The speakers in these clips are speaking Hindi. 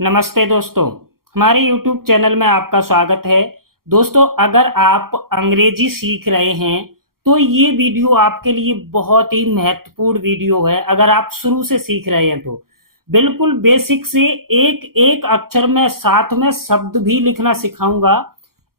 नमस्ते दोस्तों। हमारे YouTube चैनल में आपका स्वागत है। दोस्तों, अगर आप अंग्रेजी सीख रहे हैं तो ये वीडियो आपके लिए बहुत ही महत्वपूर्ण वीडियो है। अगर आप शुरू से सीख रहे हैं तो बिल्कुल बेसिक से एक एक अक्षर में साथ में शब्द भी लिखना सिखाऊंगा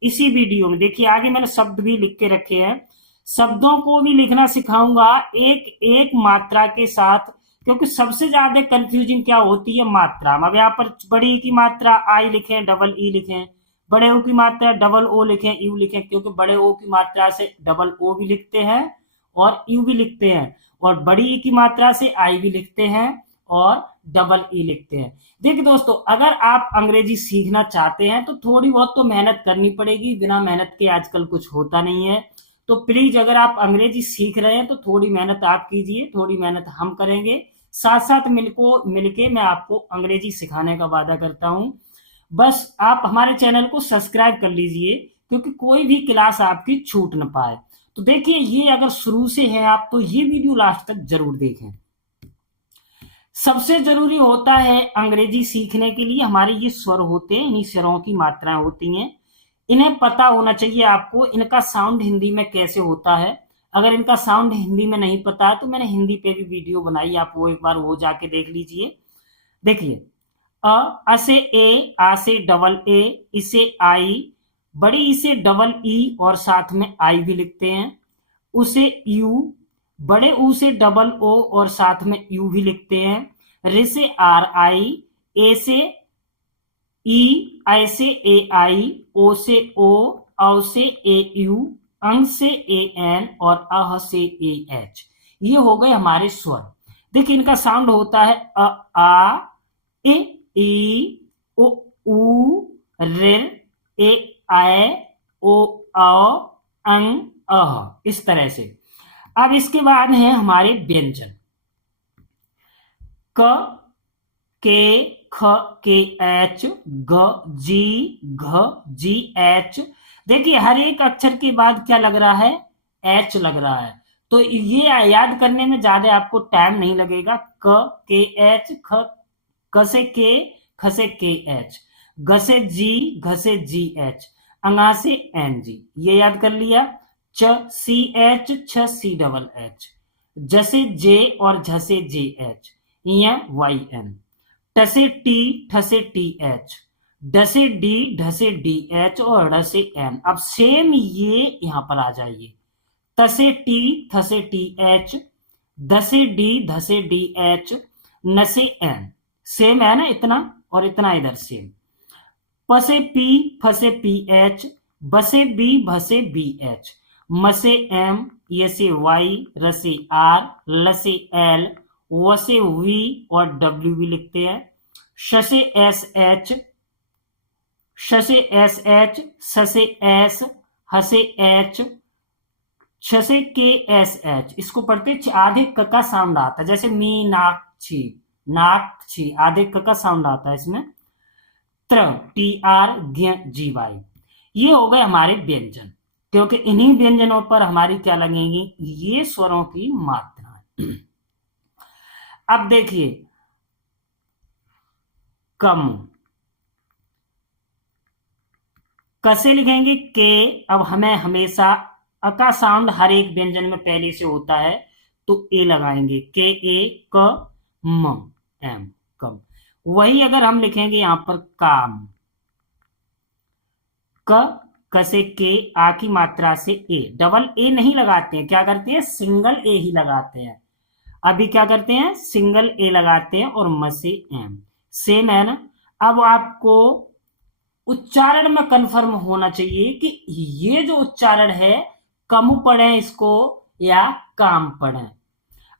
इसी वीडियो में। देखिए, आगे मैंने शब्द भी लिख के रखे हैं, शब्दों को भी लिखना सिखाऊंगा एक एक मात्रा के साथ। क्योंकि सबसे ज्यादा कंफ्यूजिंग क्या होती है, मात्रा। अब यहाँ पर बड़ी ई की मात्रा आई लिखें, डबल ई लिखें, बड़े ओ की मात्रा डबल ओ लिखें, यू लिखें। क्योंकि बड़े ओ की मात्रा से डबल ओ भी लिखते हैं और यू भी लिखते हैं, और बड़ी ई की मात्रा से आई भी लिखते हैं और डबल ई लिखते हैं। देखिए दोस्तों, अगर आप अंग्रेजी सीखना चाहते हैं तो थोड़ी बहुत तो मेहनत करनी पड़ेगी। बिना मेहनत के आजकल कुछ होता नहीं है। तो प्लीज, अगर आप अंग्रेजी सीख रहे हैं तो थोड़ी मेहनत आप कीजिए, थोड़ी मेहनत हम करेंगे। साथ साथ मिलके मैं आपको अंग्रेजी सिखाने का वादा करता हूं। बस आप हमारे चैनल को सब्सक्राइब कर लीजिए, क्योंकि कोई भी क्लास आपकी छूट ना पाए। तो देखिए, ये अगर शुरू से है आप तो ये वीडियो लास्ट तक जरूर देखें। सबसे जरूरी होता है अंग्रेजी सीखने के लिए हमारे ये स्वर होते हैं, इन्हीं स्वरों की मात्राएं होती हैं। इन्हें पता होना चाहिए आपको, इनका साउंड हिंदी में कैसे होता है। अगर इनका साउंड हिंदी में नहीं पता है तो मैंने हिंदी पे भी वीडियो बनाई, आप वो एक बार वो जाके देख लीजिए। देखिए, अ से ए, आ से डबल ए, इसे आई, बड़ी ई से डबल ई और साथ में आई भी लिखते हैं। उसे यू, बड़े ऊ से डबल ओ और साथ में यू भी लिखते हैं। रे से आर आई, ए से ई, आई से ए आई, ओ से ओ, औ से ए यू, अंग से ए एन और अह से ए एच। ये हो गए हमारे स्वर। देखिए, इनका साउंड होता है अ, आ, ए, ई, ओ, ऊ, ऋ, ए, आय, ओ, औ, अंग, अह, इस तरह से। अब इसके बाद है हमारे व्यंजन। क, के, ख, के एच, ग, जी, घ, जी एच। देखिए, हर एक अक्षर के बाद क्या लग रहा है, एच लग रहा है। तो ये याद करने में ज्यादा आपको टाइम नहीं लगेगा। क, के एच, ख, क से के, ख से के एच, ग से जी, घ से जी एच, अंगा से एन जी। ये याद कर लिया। च सी एच, छ सी डबल एच, ज से जे और झ से जे एच, या वाई एन। ट से टी, ठ से टी एच, ड से डी, ढ से डी एच और ड़ से एन। अब सेम ये यहां पर आ जाइए। त से टी, थ से टी एच, द से डी, ध से डी एच, न से एन। सेम है ना, इतना और इतना इधर सेम। प से पी, फ से पी एच, ब से बी, भ से बी एच, म से एम, ये से वाई, र से आर, ल से एल, व से वी और डब्ल्यू भी लिखते हैं। श से एस एच, श से एस एच, स से एस, ह से एच, छ से के एस एच। इसको पढ़ते आधे क का साउंड आता है, जैसे मीनाक्षी, नाक्षी, आधे क का साउंड आता है इसमें। त्र, टी आर, ज्ञ, जी वाई। ये हो गए हमारे व्यंजन। क्योंकि इन्हीं व्यंजनों पर हमारी क्या लगेंगी, ये स्वरों की मात्राएं। अब देखिए, कम, कैसे लिखेंगे, के। अब हमें हमेशा अ का साउंड हर एक व्यंजन में पहले से होता है, तो ए लगाएंगे, के ए, क, म, एम, कम। वही अगर हम लिखेंगे यहां पर काम, क, क से के, आ की मात्रा से ए, डबल ए नहीं लगाते हैं, क्या करते हैं, सिंगल ए ही लगाते हैं। अभी क्या करते हैं, सिंगल ए लगाते हैं और म से एम। सेम है ना। अब आपको उच्चारण में कंफर्म होना चाहिए कि ये जो उच्चारण है, कम पढ़ें इसको या काम पढ़ें।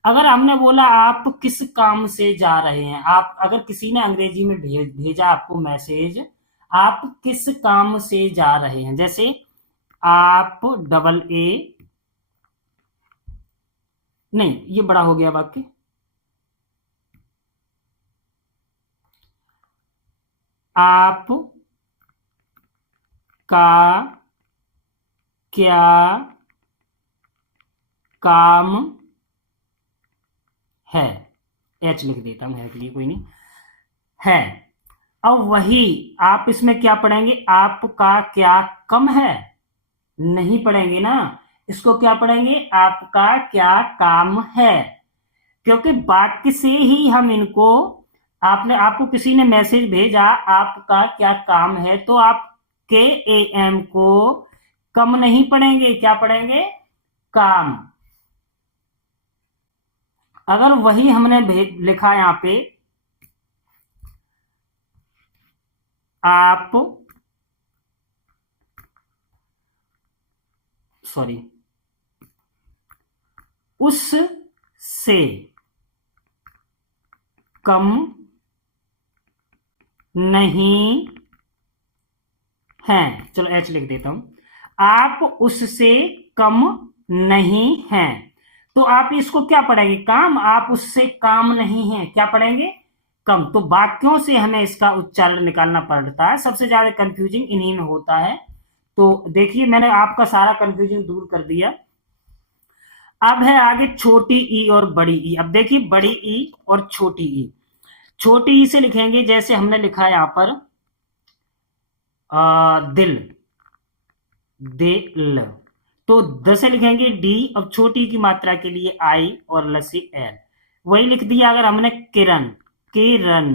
अगर हमने बोला आप किस काम से जा रहे हैं, आप अगर किसी ने अंग्रेजी में भेजा आपको मैसेज, आप किस काम से जा रहे हैं, जैसे आप डबल ए, नहीं ये बड़ा हो गया वाक्य। आप का क्या काम है, एच लिख देता हूं, है के लिए कोई नहीं है। अब वही आप इसमें क्या पढ़ेंगे, आपका क्या कम है, नहीं पढ़ेंगे ना। इसको क्या पढ़ेंगे, आपका क्या काम है, क्योंकि वाक्य से ही हम इनको, आपको किसी ने मैसेज भेजा आपका क्या काम है, तो आप के ए एम को कम नहीं पढ़ेंगे, क्या पढ़ेंगे, काम। अगर वही हमने लिखा यहां पे, आप, सॉरी, उस से कम नहीं हैं, चलो एच लिख देता हूं, आप उससे कम नहीं हैं, तो आप इसको क्या पढ़ेंगे, काम, आप उससे काम नहीं हैं, क्या पढ़ेंगे, कम। तो वाक्यों से हमें इसका उच्चारण निकालना पड़ता है, सबसे ज्यादा कंफ्यूजिंग इन्हीं में होता है। तो देखिए मैंने आपका सारा कंफ्यूजन दूर कर दिया। अब है आगे छोटी ई और बड़ी ई। अब देखिए बड़ी ई और छोटी ई, छोटी ई से लिखेंगे जैसे हमने लिखा है यहां पर दिल, दिल, तो द से लिखेंगे डी। अब छोटी की मात्रा के लिए आई और ल से एल, वही लिख दिया। अगर हमने किरण, किरण,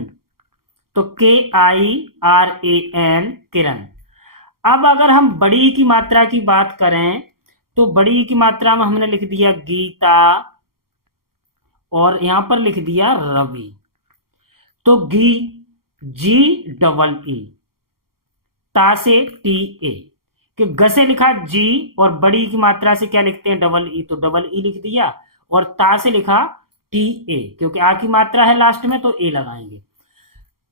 तो के आई आर ए एन, किरण। अब अगर हम बड़ी की मात्रा की बात करें, तो बड़ी की मात्रा में हमने लिख दिया गीता और यहां पर लिख दिया रवि, तो गी, जी डबल ई, ता से टी ए, कि ग से लिखा जी और बड़ी की मात्रा से क्या लिखते हैं, डबल ई, तो डबल ई लिख दिया। और ता से लिखा टी ए, क्योंकि आ की मात्रा है लास्ट में तो ए लगाएंगे।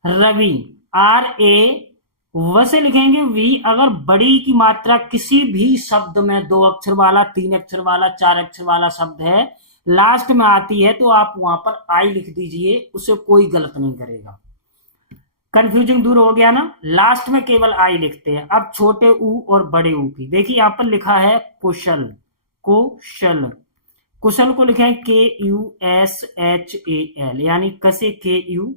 रवि, आर ए, व से लिखेंगे वी। अगर बड़ी की मात्रा किसी भी शब्द में, दो अक्षर वाला, तीन अक्षर वाला, चार अक्षर वाला शब्द है, लास्ट में आती है, तो आप वहां पर आई लिख दीजिए, उसे कोई गलत नहीं करेगा। कंफ्यूजिंग दूर हो गया ना, लास्ट में केवल आई लिखते हैं। अब छोटे ऊ और बड़े ऊ की देखिए, यहां पर लिखा है कुशल, कुशल, कुशल को लिखे के U S H A L, यानी कसे के यू,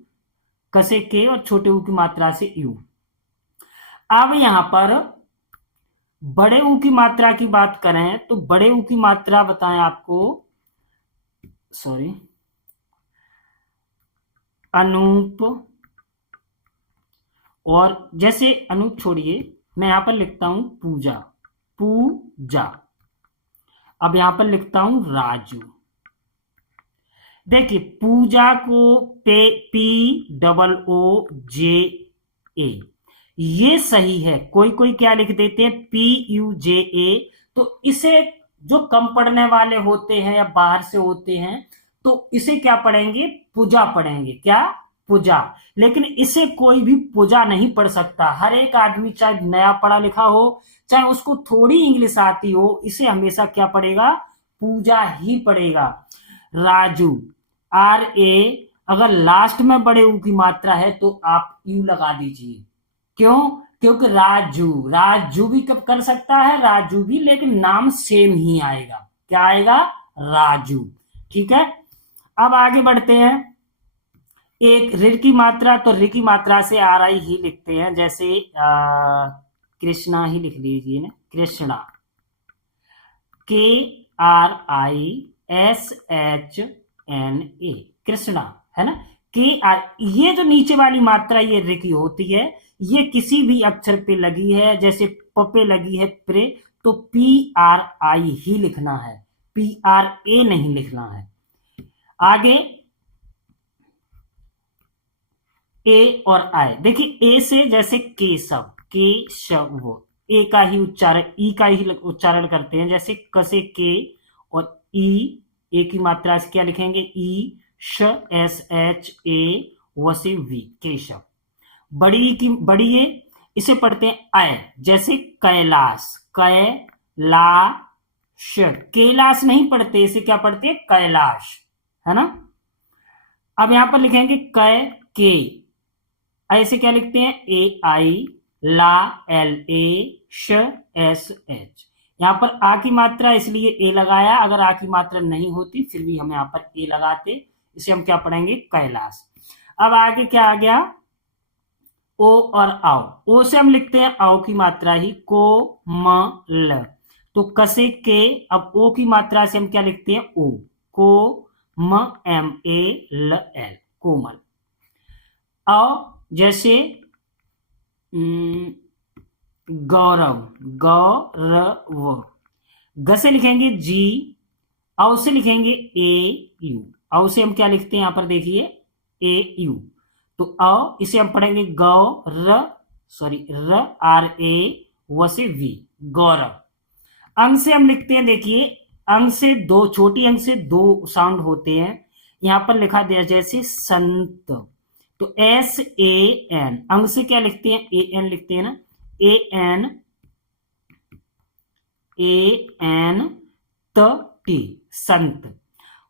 कसे के और छोटे ऊ की मात्रा से यू। अब यहां पर बड़े ऊ की मात्रा की बात करें, तो बड़े ऊ की मात्रा बताएं आपको, सॉरी, अनूप, और जैसे अनूप छोड़िए, मैं यहां पर लिखता हूं पूजा, पूजा। अब यहां पर लिखता हूं राजू। देखिए पूजा को पे पी डबल ओ जे ए, ये सही है। कोई कोई क्या लिख देते हैं, पी यू जे ए, तो इसे जो कम पढ़ने वाले होते हैं या बाहर से होते हैं, तो इसे क्या पढ़ेंगे, पूजा पढ़ेंगे, क्या, पूजा। लेकिन इसे कोई भी पूजा नहीं पढ़ सकता। हर एक आदमी चाहे नया पढ़ा लिखा हो, चाहे उसको थोड़ी इंग्लिश आती हो, इसे हमेशा क्या पढ़ेगा, पूजा ही पढ़ेगा। राजू, आर ए, अगर लास्ट में बड़े ऊ की मात्रा है तो आप यू लगा दीजिए। क्यों, क्योंकि राजू, राजू भी कब कर सकता है, राजू भी, लेकिन नाम सेम ही आएगा, क्या आएगा, राजू। ठीक है, अब आगे बढ़ते हैं। एक ऋ की मात्रा, तो ऋ की मात्रा से आर आई ही लिखते हैं, जैसे कृष्णा ही लिख लीजिए ना, कृष्णा, के are I S H N A, Krishna, है ना। के आर, ये जो नीचे वाली मात्रा ये ऋ की होती है, ये किसी भी अक्षर पे लगी है, जैसे प पे लगी है प्रे, तो पी आर आई ही लिखना है, पी आर ए नहीं लिखना है। आगे ए और आई, देखिए ए से जैसे केशव, केशव, ए का ही उच्चारण, ई का ही उच्चारण करते हैं, जैसे क से के और ई, ए की मात्रा से क्या लिखेंगे, ई, श एस एच ए, व से वी, केशव। बड़ी की, बड़ी ए, इसे पढ़ते हैं अय, जैसे कैलाश, कैलाश, कैलाश नहीं पढ़ते, इसे क्या पढ़ते हैं, कैलाश, है ना। अब यहां पर लिखेंगे कै के, ऐसे क्या लिखते हैं, ए आई, ला एल ए, श एस एच। यहां पर आ की मात्रा इसलिए ए लगाया, अगर आ की मात्रा नहीं होती फिर भी हम यहां पर ए लगाते, इसे हम क्या पढ़ेंगे, कैलाश। अब आगे क्या आ गया, ओ और आओ, ओ से हम लिखते हैं आओ की मात्रा ही, को म ल। तो कसे के, अब ओ की मात्रा से हम क्या लिखते हैं, ओ, को म एम ए ल एल, कोमल। अ जैसे गौरव, गौरव। ग से लिखेंगे जी, औ से लिखेंगे ए यू। औ से हम क्या लिखते हैं यहां पर देखिए, ए यू। तो औ इसे हम पढ़ेंगे गौ र, सॉरी र आर ए, व से वी, गौरव। अंग से हम लिखते हैं, देखिए अंग से दो, छोटी अंग से दो साउंड होते हैं, यहां पर लिखा दिया जैसे संत। तो एस ए एन, अंग से क्या लिखते हैं, ए एन लिखते हैं ना, ए एन, ए एन त टी, संत।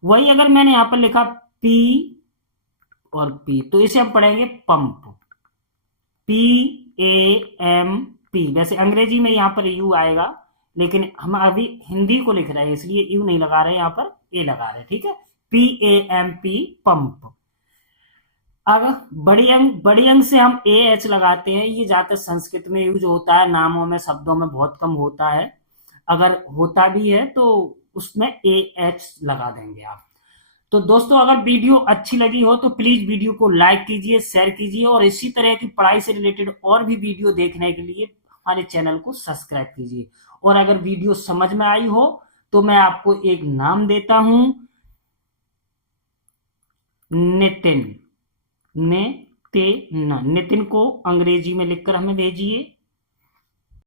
वही अगर मैंने यहां पर लिखा पी और पी, तो इसे हम पढ़ेंगे pump, P A M P. वैसे अंग्रेजी में यहां पर यू आएगा, लेकिन हम अभी हिंदी को लिख रहे हैं इसलिए यू नहीं लगा रहे, यहां पर ए लगा रहे हैं, ठीक है। P A M P, pump. अगर बड़ी अंग से हम ए एच लगाते हैं, ये ज्यादातर संस्कृत में यूज होता है, नामों में शब्दों में बहुत कम होता है, अगर होता भी है तो उसमें ए एच लगा देंगे आप। तो दोस्तों अगर वीडियो अच्छी लगी हो तो प्लीज वीडियो को लाइक कीजिए, शेयर कीजिए, और इसी तरह की पढ़ाई से रिलेटेड और भी वीडियो देखने के लिए हमारे चैनल को सब्सक्राइब कीजिए। और अगर वीडियो समझ में आई हो तो मैं आपको एक नाम देता हूं, नितिन। नितिन को अंग्रेजी में लिखकर हमें भेजिए।